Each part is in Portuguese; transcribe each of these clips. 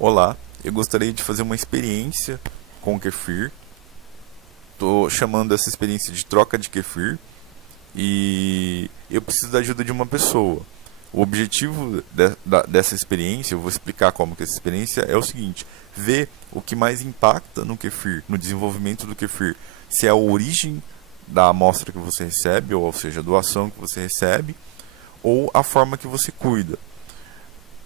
Olá, eu gostaria de fazer uma experiência com kefir. Estou chamando essa experiência de troca de kefir e eu preciso da ajuda de uma pessoa. O objetivo dessa experiência, eu vou explicar como que essa experiência é o seguinte: ver o que mais impacta no kefir, no desenvolvimento do kefir, se é a origem da amostra que você recebe, ou seja, a doação que você recebe, ou a forma que você cuida.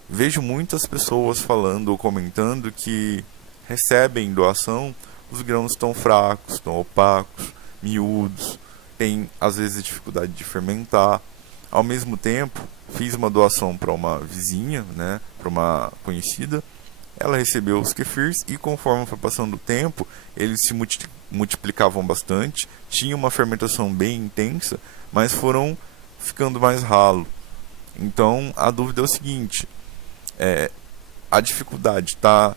Vejo muitas pessoas falando ou comentando que recebem doação, os grãos estão fracos, estão opacos, miúdos, têm às vezes dificuldade de fermentar. Ao mesmo tempo, fiz uma doação para uma vizinha, né, para uma conhecida. Ela recebeu os kefirs e conforme foi passando o tempo, eles se multiplicavam bastante, tinha uma fermentação bem intensa, mas foram ficando mais ralo. Então a dúvida é o seguinte: a dificuldade está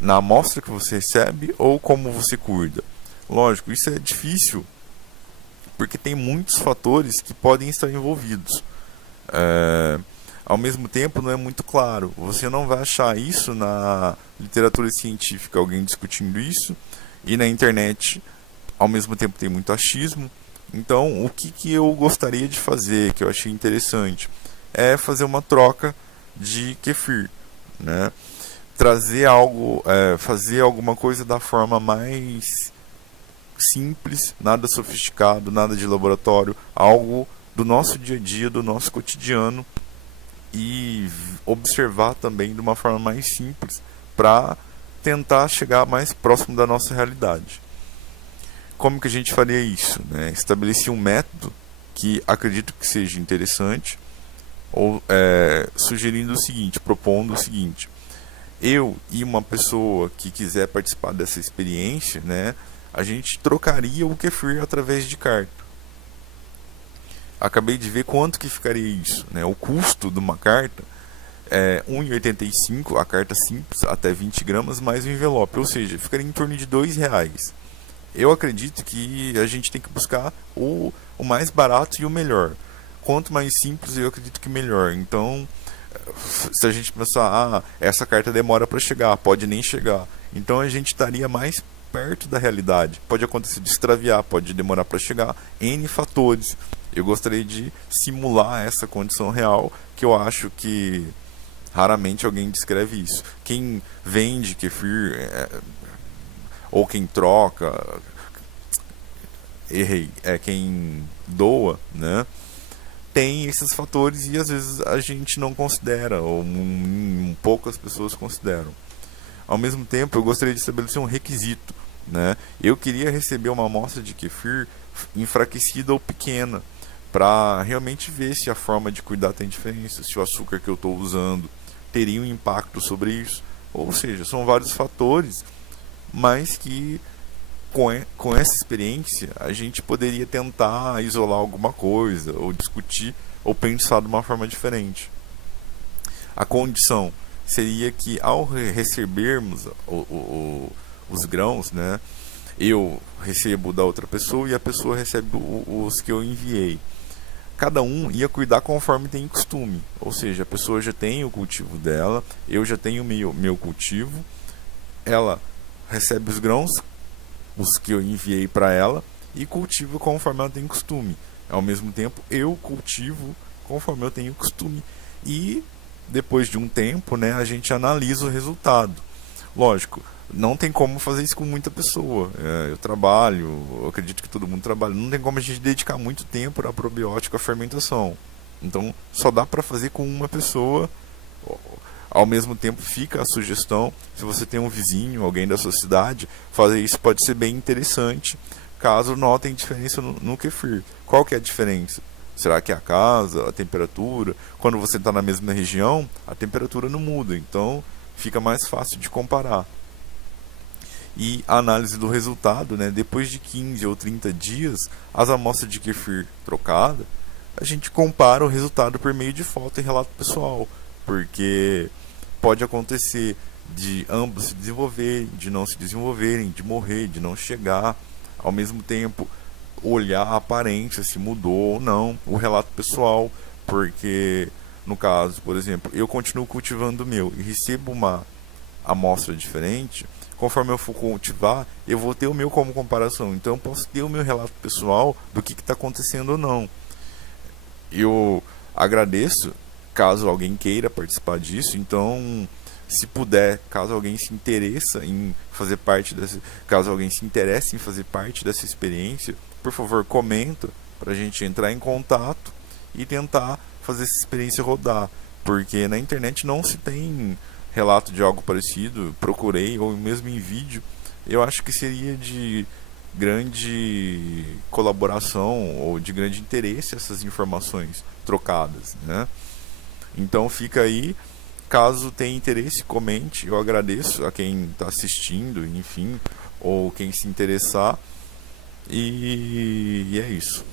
na amostra que você recebe ou como você cuida? Lógico, isso é difícil porque tem muitos fatores que podem estar envolvidos. Ao mesmo tempo, não é muito claro. Você não vai achar isso na literatura científica, alguém discutindo isso, e na internet, ao mesmo tempo, tem muito achismo. Então, o que eu gostaria de fazer, que eu achei interessante, é fazer uma troca de kefir, né? Trazer algo, fazer alguma coisa da forma mais simples, nada sofisticado, nada de laboratório, algo do nosso dia a dia, do nosso cotidiano, e observar também de uma forma mais simples para tentar chegar mais próximo da nossa realidade. Como que a gente faria isso, né? Estabeleci um método que acredito que seja interessante, ou sugerindo o seguinte, propondo o seguinte: eu e uma pessoa que quiser participar dessa experiência, né, a gente trocaria o kefir através de carta. Acabei de ver quanto que ficaria isso, né? O custo de uma carta é R$ 1,85, a carta simples, até 20 gramas, mais o envelope, ou seja, ficaria em torno de R$ 2. Eu acredito que a gente tem que buscar o mais barato e o melhor. Quanto mais simples, eu acredito que melhor. Então, se a gente pensar, essa carta demora para chegar, pode nem chegar, então a gente estaria mais perto da realidade. Pode acontecer de extraviar, pode demorar para chegar, N fatores. Eu gostaria de simular essa condição real, que eu acho que raramente alguém descreve isso. Quem vende kefir, ou quem troca, quem doa, né, tem esses fatores e às vezes a gente não considera, ou poucas pessoas consideram. Ao mesmo tempo, eu gostaria de estabelecer um requisito, né? Eu queria receber uma amostra de kefir enfraquecida ou pequena, para realmente ver se a forma de cuidar tem diferença, se o açúcar que eu estou usando teria um impacto sobre isso. Ou seja, são vários fatores, mas que com essa experiência a gente poderia tentar isolar alguma coisa, ou discutir, ou pensar de uma forma diferente. A condição seria que ao recebermos os grãos, né, eu recebo da outra pessoa e a pessoa recebe os que eu enviei. Cada um ia cuidar conforme tem costume, ou seja, a pessoa já tem o cultivo dela, eu já tenho o meu cultivo, ela recebe os grãos, os que eu enviei para ela, e cultiva conforme ela tem costume. Ao mesmo tempo, eu cultivo conforme eu tenho costume. E depois de um tempo, né, a gente analisa o resultado. Lógico, não tem como fazer isso com muita pessoa. Eu trabalho, eu acredito que todo mundo trabalha. Não tem como a gente dedicar muito tempo à probiótica, à fermentação. Então, só dá para fazer com uma pessoa. Ao mesmo tempo, fica a sugestão, se você tem um vizinho, alguém da sua cidade, fazer isso pode ser bem interessante, caso notem diferença no kefir. Qual que é a diferença? Será que é a casa, a temperatura? Quando você está na mesma região, a temperatura não muda, então fica mais fácil de comparar. E a análise do resultado, né, depois de 15 ou 30 dias, as amostras de kefir trocada, a gente compara o resultado por meio de foto e relato pessoal, porque pode acontecer de ambos se desenvolverem, de não se desenvolverem, de morrer, de não chegar. Ao mesmo tempo, olhar a aparência, se mudou ou não, o relato pessoal, porque no caso, por exemplo, eu continuo cultivando o meu e recebo amostra diferente, conforme eu for cultivar, eu vou ter o meu como comparação. Então eu posso ter o meu relato pessoal do que está acontecendo ou não. Eu agradeço caso alguém queira participar disso. Então, se puder, caso alguém se interessa em fazer parte dessa, caso alguém se interesse em fazer parte dessa experiência, por favor, comenta para a gente entrar em contato e tentar fazer essa experiência rodar, porque na internet não se tem relato de algo parecido. Procurei, ou mesmo em vídeo, eu acho que seria de grande colaboração ou de grande interesse essas informações trocadas, né? Então fica aí, caso tenha interesse, comente. Eu agradeço a quem está assistindo, enfim, ou quem se interessar, e é isso.